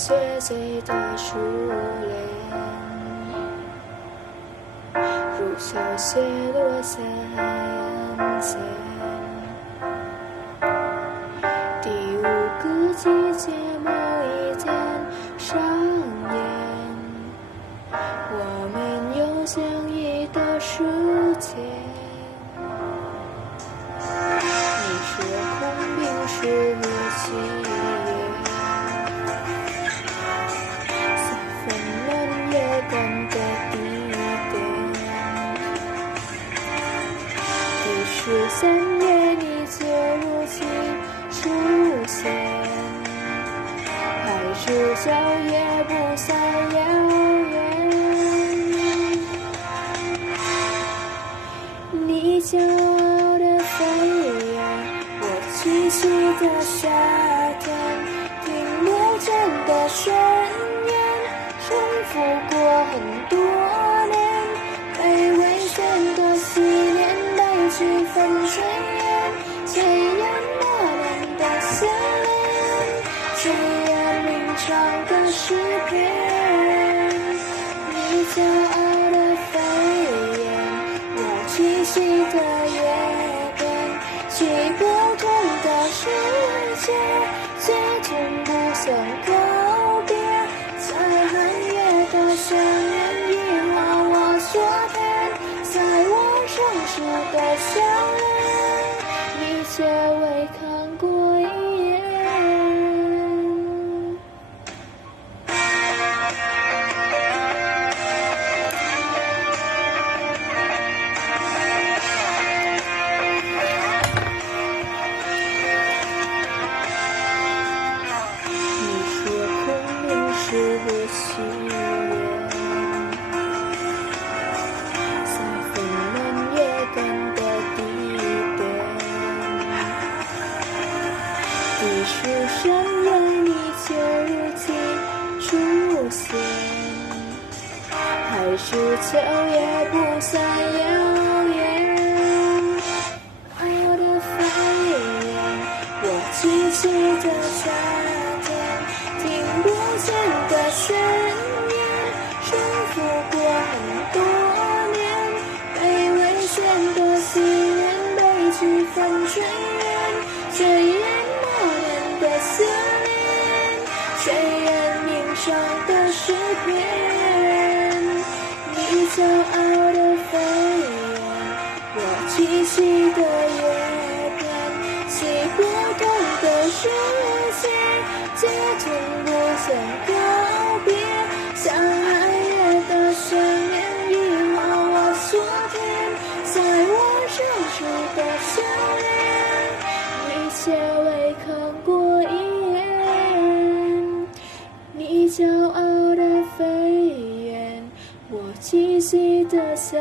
岁岁的初恋，如小雪落下眼前。第五个季节某一天上演，我们用相依的时间。你说空冰是无期限，在纷乱夜感的地点。第13页你却如期出现，还是笑也不再遥远。你骄傲的飞远，我栖息的夏天，听不见的宣言，重复过很多年，被危险的信念带去分水岭，虽然磨难的相恋，虽然鸣唱的诗篇。你骄傲的飞远，我栖息的夜边，去不同的世界，却从不想告别。在寒夜的深渊，遗忘我昨天，在我生疏的笑脸，你却未看过一眼。是不许愿，在纷乱夜感的地点。第13页你却如期出现，还是秋叶不散遥远。我的飞远，我栖息的夏天，听不见的宣言，重复过很多年，被危险的信念背去分水岭，虽然磨难的思念，虽然鸣伤的诗篇。你骄傲的飞远，我栖息的夜边，去不同的世界，却从不想告别。像寒夜的深渊，遗忘我昨天，在我生疏的笑脸，你却未看过一眼。你骄傲的飞远，我栖息的夏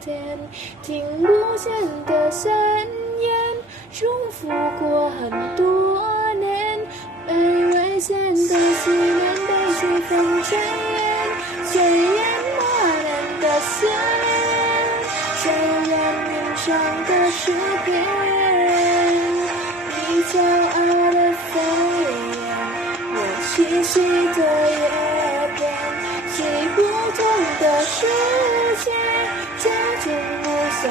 天，听不见的宣言，重复过很多年，被危险的信念背去分水岭，虽然磨难的思念，虽然鸣伤的诗篇。你骄傲的飞远，我栖息的夜边，去不同的世界，却从不想